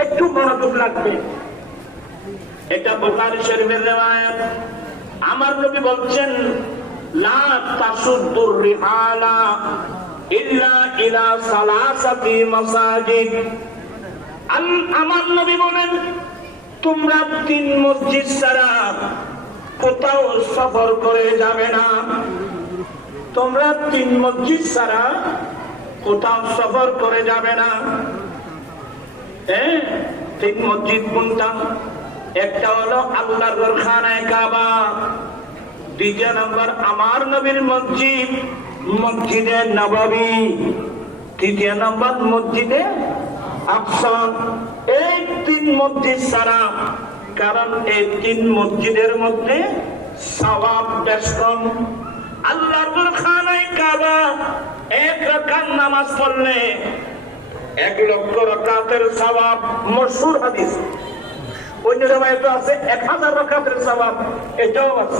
একটু মনোযোগ লাগবে এটা বোখারি শরীফের রেওয়ায়াত। আমার নবী বলছেন, লা তাসুদ্দুর রিহালা ইল্লা ইলা সালাসাতি মাসাজিদ। আম- আমার নবী বলেন, তোমরা তিন মসজিদ ছাড়া কোথাও সফর করে যাবে না। তোমরা তিন মসজিদ ছাড়া কোথাও সফর করে যাবে না। হ্যাঁ তিন মসজিদ কোনটা? একটা হলো আল্লাহর খানায় কাবা। দ্বিতীয় নম্বর, আমার নবীর মসজিদ, মসজিদে নববী। তৃতীয় নম্বর, মসজিদে আকসন এই তিন মসজিদ ছাড়া, কারণ এই তিন মসজিদের মধ্যে সওয়াব কম আল্লাহর খানায় কাবা, এক রাকাত নামাজ পড়লে এক লক্ষ রকাতের সবাব মশহুর হাদিস। অন্য জায়গায় তো আছে, এক হাজার রকাতের সবাব এটাও আছে।